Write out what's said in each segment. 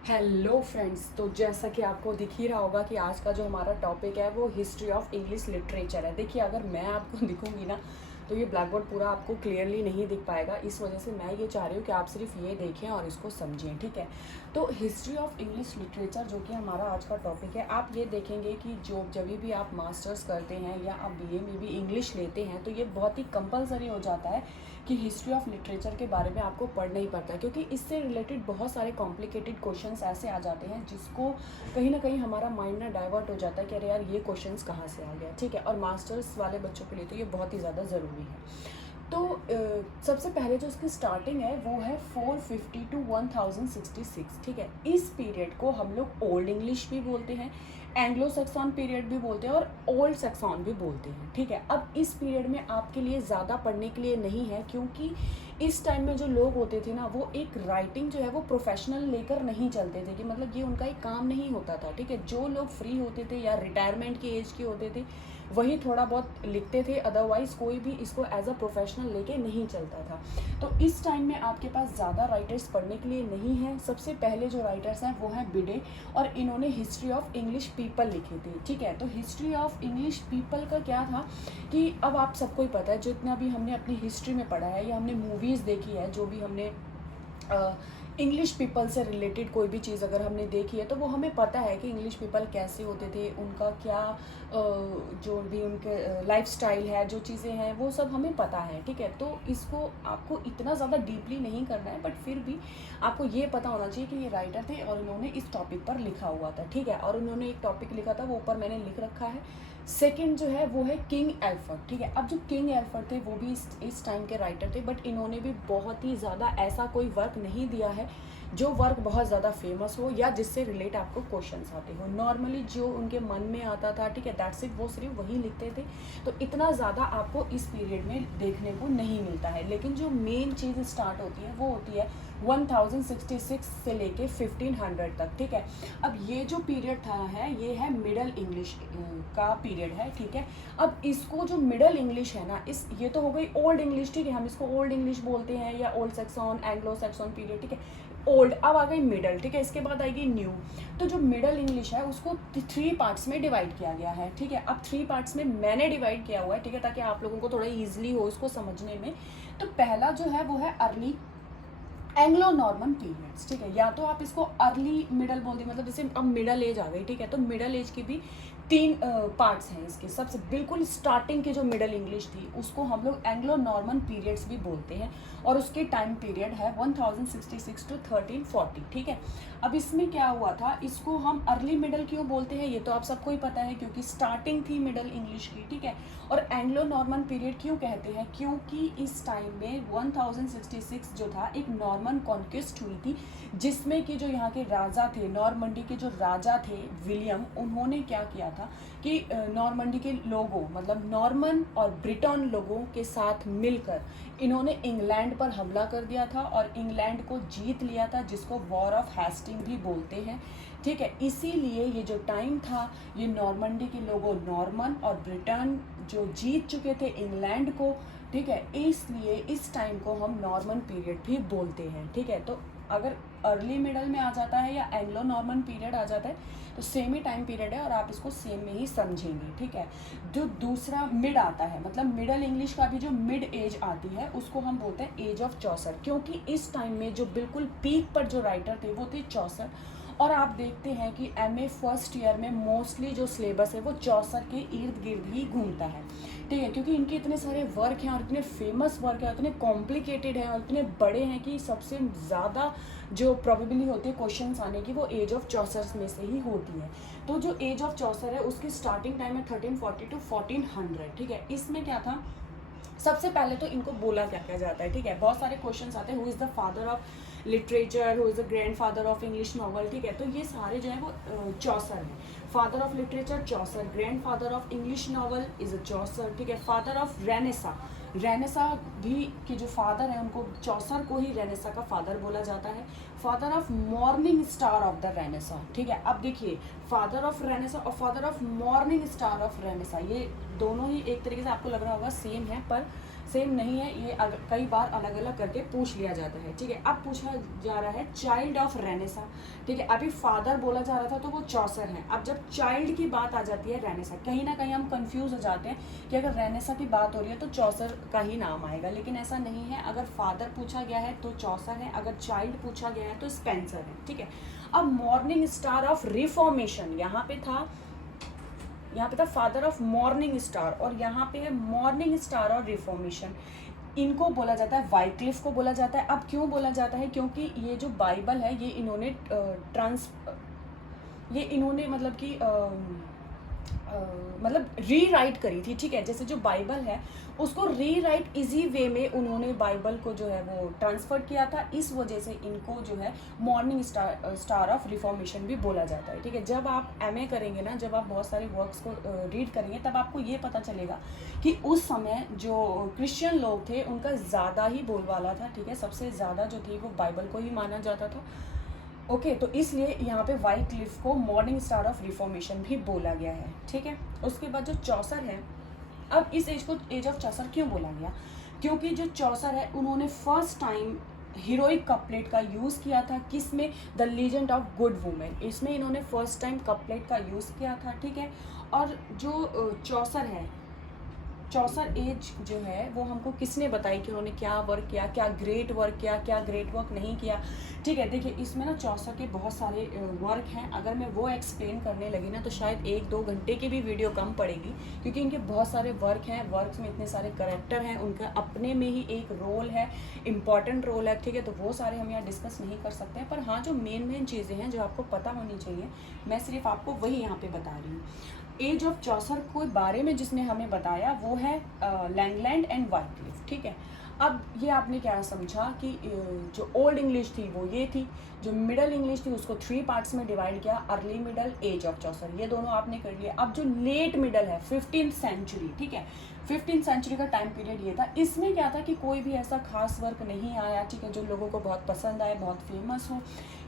Hello friends. तो जैसा कि आपको दिख ही रहा होगा कि आज का जो हमारा टॉपिक है वो हिस्ट्री ऑफ इंग्लिश लिटरेचर है। देखिए, अगर मैं आपको दिखूंगी ना तो ये ब्लैक बोर्ड पूरा आपको क्लियरली नहीं दिख पाएगा। इस वजह से मैं ये चाह रही हूँ कि आप सिर्फ ये देखें और इसको समझें, ठीक है। तो हिस्ट्री ऑफ इंग्लिश लिटरेचर जो कि हमारा आज का टॉपिक है, आप ये देखेंगे कि जब भी आप मास्टर्स करते हैं या आप बीए में भी इंग्लिश लेते हैं तो ये बहुत ही कंपलसरी हो जाता है कि हिस्ट्री ऑफ लिटरेचर के बारे में आपको पढ़ना ही पड़ता है, क्योंकि इससे रिलेटेड बहुत सारे कॉम्प्लिकेटेड क्वेश्चंस ऐसे आ जाते हैं जिसको कहीं ना कहीं हमारा माइंड ना डाइवर्ट हो जाता है कि अरे यार ये क्वेश्चंस कहाँ से आ गया, ठीक है। और मास्टर्स वाले बच्चों के लिए तो ये बहुत ही ज़्यादा ज़रूरी है। तो सबसे पहले जो इसकी स्टार्टिंग है वो है 450 टू 1066, ठीक है। इस पीरियड को हम लोग ओल्ड इंग्लिश भी बोलते हैं, एंग्लो सैक्सन पीरियड भी बोलते हैं और ओल्ड सैक्सन भी बोलते हैं, ठीक है। अब इस पीरियड में आपके लिए ज़्यादा पढ़ने के लिए नहीं है, क्योंकि इस टाइम में जो लोग होते थे ना वो एक राइटिंग जो है वो प्रोफेशनल लेकर नहीं चलते थे, कि मतलब ये उनका एक काम नहीं होता था, ठीक है। जो लोग फ्री होते थे या रिटायरमेंट की एज के होते थे वही थोड़ा बहुत लिखते थे, अदरवाइज कोई भी इसको एज अ प्रोफेशनल लेके नहीं चलता था। तो इस टाइम में आपके पास ज़्यादा राइटर्स पढ़ने के लिए नहीं हैं। सबसे पहले जो राइटर्स हैं वो हैं बिडे, और इन्होंने हिस्ट्री ऑफ इंग्लिश पीपल लिखी थी, ठीक है। तो हिस्ट्री ऑफ इंग्लिश पीपल का क्या था कि अब आप सबको ही पता है, जितना भी हमने अपनी हिस्ट्री में पढ़ा है या हमने मूवीज़ देखी है, जो भी हमने इंग्लिश पीपल से रिलेटेड कोई भी चीज़ अगर हमने देखी है तो वो हमें पता है कि इंग्लिश पीपल कैसे होते थे, उनका क्या जो भी उनके लाइफस्टाइल है, जो चीज़ें हैं वो सब हमें पता है, ठीक है। तो इसको आपको इतना ज़्यादा डीपली नहीं करना है, बट फिर भी आपको ये पता होना चाहिए कि ये राइटर थे और इन्होंने इस टॉपिक पर लिखा हुआ था, ठीक है। और उन्होंने एक टॉपिक लिखा था, वो ऊपर मैंने लिख रखा है। सेकंड जो है वो है किंग एल्फर्ड, ठीक है। अब जो किंग एल्फर्ड थे वो भी इस टाइम के राइटर थे, बट इन्होंने भी बहुत ही ज़्यादा ऐसा कोई वर्क नहीं दिया है जो वर्क बहुत ज़्यादा फेमस हो या जिससे रिलेट आपको क्वेश्चंस आते हो। नॉर्मली जो उनके मन में आता था, ठीक है, दैट्स इट, वो सिर्फ वही लिखते थे। तो इतना ज़्यादा आपको इस पीरियड में देखने को नहीं मिलता है। लेकिन जो मेन चीज़ स्टार्ट होती है वो होती है 1066 से लेके 1500 तक, ठीक है। अब ये जो पीरियड था है ये है मिडल इंग्लिश का पीरियड है, ठीक है। अब इसको जो मिडल इंग्लिश है ना, इस ये तो हो गई ओल्ड इंग्लिश, ठीक है, हम इसको ओल्ड इंग्लिश बोलते हैं या old section, Anglo section period, ठीक है। ओल्ड, अब आ गई मिडल, ठीक है, इसके बाद आएगी न्यू। तो जो मिडल इंग्लिश है उसको 3 पार्ट्स में डिवाइड किया गया है, ठीक है। अब 3 पार्ट्स में मैंने डिवाइड किया हुआ है, ठीक है, ताकि आप लोगों को थोड़ा ईजिली हो इसको समझने में। तो पहला जो है वो है अर्ली एंग्लो नॉर्मन पीरियड्स, ठीक है। या तो आप इसको अर्ली मिडल बोल दी, मतलब जैसे अब मिडल एज आ गई, ठीक है। तो मिडल एज की भी 3 पार्ट्स हैं इसके। सबसे बिल्कुल स्टार्टिंग की जो मिडल इंग्लिश थी उसको हम लोग एंग्लो नॉर्मन पीरियड्स भी बोलते हैं, और उसके टाइम पीरियड है 1066 टू 1340, ठीक है। अब इसमें क्या हुआ था, इसको हम अर्ली मिडल क्यों बोलते हैं ये तो आप सबको ही पता है, क्योंकि स्टार्टिंग थी मिडल इंग्लिश की, ठीक है। और एंग्लो नॉर्मन पीरियड क्यों कहते हैं, क्योंकि इस टाइम में 1066 जो था एक नॉर्मन कॉन्क्वेस्ट हुई थी, जिसमें कि जो यहाँ के राजा थे, नॉर्मंडी के जो राजा थे विलियम, उन्होंने क्या किया था कि नॉर्मंडी के लोगों, मतलब नॉर्मन और ब्रिटन लोगों के साथ मिलकर इन्होंने इंग्लैंड पर हमला कर दिया था और इंग्लैंड को जीत लिया था, जिसको वॉर ऑफ हेस्टिंग भी बोलते हैं, ठीक है। इसीलिए ये जो टाइम था, ये नॉर्मंडी के लोगों, नॉर्मन और ब्रिटेन जो जीत चुके थे इंग्लैंड को, ठीक है, इसलिए इस टाइम को हम नॉर्मन पीरियड भी बोलते हैं, ठीक है। तो अगर अर्ली मिडल में आ जाता है या एंग्लो नॉर्मन पीरियड आ जाता है तो सेम ही टाइम पीरियड है और आप इसको सेम में ही समझेंगे, ठीक है। जो दूसरा मिड आता है, मतलब मिडल इंग्लिश का भी जो मिड एज आती है उसको हम बोलते हैं एज ऑफ चौसर, क्योंकि इस टाइम में जो बिल्कुल पीक पर जो राइटर थे वो थे चौसर। और आप देखते हैं कि एमए फर्स्ट ईयर में मोस्टली जो सिलेबस है वो चौसर के इर्द गिर्द ही घूमता है, ठीक है, क्योंकि इनके इतने सारे वर्क हैं और इतने फेमस वर्क हैं, इतने कॉम्प्लिकेटेड हैं और इतने बड़े हैं कि सबसे ज़्यादा जो प्रोबेबिलिटी होती है क्वेश्चंस आने की वो एज ऑफ चौसर में से ही होती है। तो जो एज ऑफ चौसर है उसकी स्टार्टिंग टाइम है 1340 टू 1400, ठीक है। इसमें क्या था, सबसे पहले तो इनको बोला क्या क्या जाता है, ठीक है। बहुत सारे क्वेश्चंस आते हैं, who is the father of literature, who is the grand father of English novel, ठीक है। तो ये सारे जो है वो चौसर हैं। Father of literature Chaucer, grand father of English novel is a Chaucer, ठीक है। फादर ऑफ रेनेसा, रेनेसा भी के जो फादर हैं उनको चौसर को ही रेनेसा का फादर बोला जाता है। Father of morning star of the Renaissance, ठीक है। अब देखिए, फादर ऑफ रेनेसा और father of morning star of Renaissance, ये दोनों ही एक तरीके से आपको लग रहा होगा सेम है, पर सेम नहीं है, ये कई बार अलग अलग करके पूछ लिया जाता है, ठीक है। अब पूछा जा रहा है चाइल्ड ऑफ रेनेसा, ठीक है। अभी फादर बोला जा रहा था तो वो चौसर है। अब जब चाइल्ड की बात आ जाती है रेनेसा, कहीं ना कहीं हम कंफ्यूज हो जाते हैं कि अगर रेनेसा की बात हो रही है तो चौसर का ही नाम आएगा, लेकिन ऐसा नहीं है। अगर फादर पूछा गया है तो चौसर है, अगर चाइल्ड पूछा गया है तो स्पेंसर है, ठीक है। अब मॉर्निंग स्टार ऑफ रिफॉर्मेशन यहाँ पे था फादर ऑफ मॉर्निंग स्टार, और यहाँ पे है मॉर्निंग स्टार और रिफॉर्मेशन। इनको बोला जाता है वाइक्लिफ को बोला जाता है। अब क्यों बोला जाता है, क्योंकि ये जो बाइबल है ये इन्होंने मतलब कि मतलब रीराइट करी थी, ठीक है। जैसे जो बाइबल है उसको रीराइट इजी वे में उन्होंने बाइबल को जो है वो ट्रांसफर किया था, इस वजह से इनको जो है मॉर्निंग स्टार ऑफ रिफॉर्मेशन भी बोला जाता है, ठीक है। जब आप एमए करेंगे ना, जब आप बहुत सारे वर्क्स को रीड करेंगे, तब आपको ये पता चलेगा कि उस समय जो क्रिश्चियन लोग थे उनका ज़्यादा ही बोलबाला था, ठीक है। सबसे ज़्यादा जो थी वो बाइबल को ही माना जाता था, ओके। तो इसलिए यहाँ पे वाइक्लिफ को मॉर्निंग स्टार ऑफ रिफॉर्मेशन भी बोला गया है, ठीक है। उसके बाद जो चौसर है, अब इस एज को एज ऑफ चौसर क्यों बोला गया, क्योंकि जो चौसर है उन्होंने फर्स्ट टाइम हीरोइक कपलेट का यूज़ किया था, किसमें, the legend of good women, इसमें इन्होंने फर्स्ट टाइम कपलेट का यूज़ किया था, ठीक है। और जो चौसर है, चौसर एज जो है वो हमको किसने बताई कि उन्होंने क्या वर्क किया, क्या ग्रेट वर्क किया, क्या ग्रेट वर्क नहीं किया, ठीक है। देखिए इसमें ना चौसर के बहुत सारे वर्क हैं, अगर मैं वो एक्सप्लेन करने लगी ना तो शायद 1-2 घंटे की भी वीडियो कम पड़ेगी, क्योंकि इनके बहुत सारे वर्क हैं, वर्क्स में इतने सारे करेक्टर हैं, उनका अपने में ही एक रोल है, इम्पॉर्टेंट रोल है, ठीक है। तो वो सारे हम यहाँ डिस्कस नहीं कर सकते हैं, पर हाँ जो मेन चीज़ें हैं जो आपको पता होनी चाहिए, मैं सिर्फ आपको वही यहाँ पे बता रही हूँ। एज ऑफ चौसर के बारे में जिसने हमें बताया वो है लैंगलैंड एंड वाइक्लिफ, ठीक है। अब ये आपने क्या समझा कि जो ओल्ड इंग्लिश थी वो ये थी, जो मिडल इंग्लिश थी उसको 3 पार्ट्स में डिवाइड किया, early middle, age of Chaucer, ये दोनों आपने कर लिया। अब जो लेट मिडल है 15th सेंचुरी, ठीक है, 15th सेंचुरी का टाइम पीरियड ये था। इसमें क्या था कि कोई भी ऐसा खास वर्क नहीं आया, ठीक है, जो लोगों को बहुत पसंद आए, बहुत फेमस हो,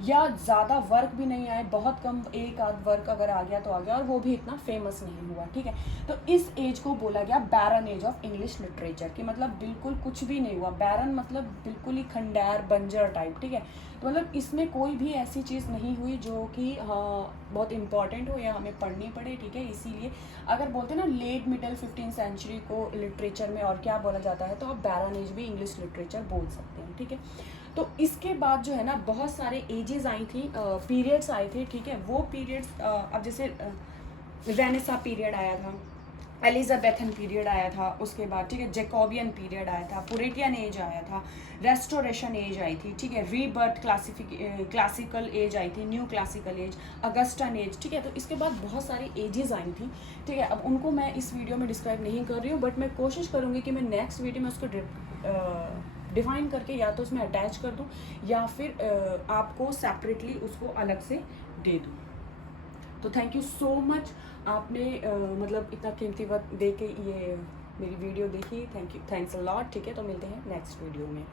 या ज़्यादा वर्क भी नहीं आए, बहुत कम एक आध वर्क अगर आ गया तो आ गया, और वो भी इतना फेमस नहीं हुआ, ठीक है। तो इस एज को बोला गया बैरन एज ऑफ इंग्लिश लिटरेचर, कि मतलब बिल्कुल कुछ भी नहीं हुआ। बैरन मतलब बिल्कुल ही खंडार, बंजर टाइप, ठीक है। तो मतलब इसमें कोई भी ऐसी चीज़ नहीं हुई जो कि हाँ बहुत इंपॉर्टेंट हो या हमें पढ़नी पड़े, ठीक है। इसीलिए अगर बोलते हैं ना लेट मिडल 15th सेंचुरी को लिटरेचर में और क्या बोला जाता है, तो आप बैरन एज भी इंग्लिश लिटरेचर बोल सकते हैं, ठीक है। तो इसके बाद जो है ना बहुत सारे एजेस आई थी, पीरियड्स आए थे, ठीक है। वो पीरियड्स अब जैसे रेनेसा पीरियड आया था, एलिजाबेथन पीरियड आया था, उसके बाद ठीक है जैकोबियन पीरियड आया था, पुरेटियन एज आया था, रेस्टोरेशन एज आई थी, ठीक है, रीबर्थ क्लासिकल एज आई थी, new classical as, Augustan as, ठीक है। तो इसके बाद बहुत सारी एजेस आई थी, ठीक है। अब उनको मैं इस वीडियो में डिस्क्राइब नहीं कर रही हूँ, बट मैं कोशिश करूँगी कि मैं नेक्स्ट वीडियो में उसको डिफाइन करके या तो उसमें अटैच कर दूँ या फिर आपको सेपरेटली उसको अलग से दे दूँ। तो थैंक यू सो मच, आपने मतलब इतना कीमती वक्त दे के ये मेरी वीडियो देखी, thank you, thanks a lot, ठीक है। तो मिलते हैं नेक्स्ट वीडियो में।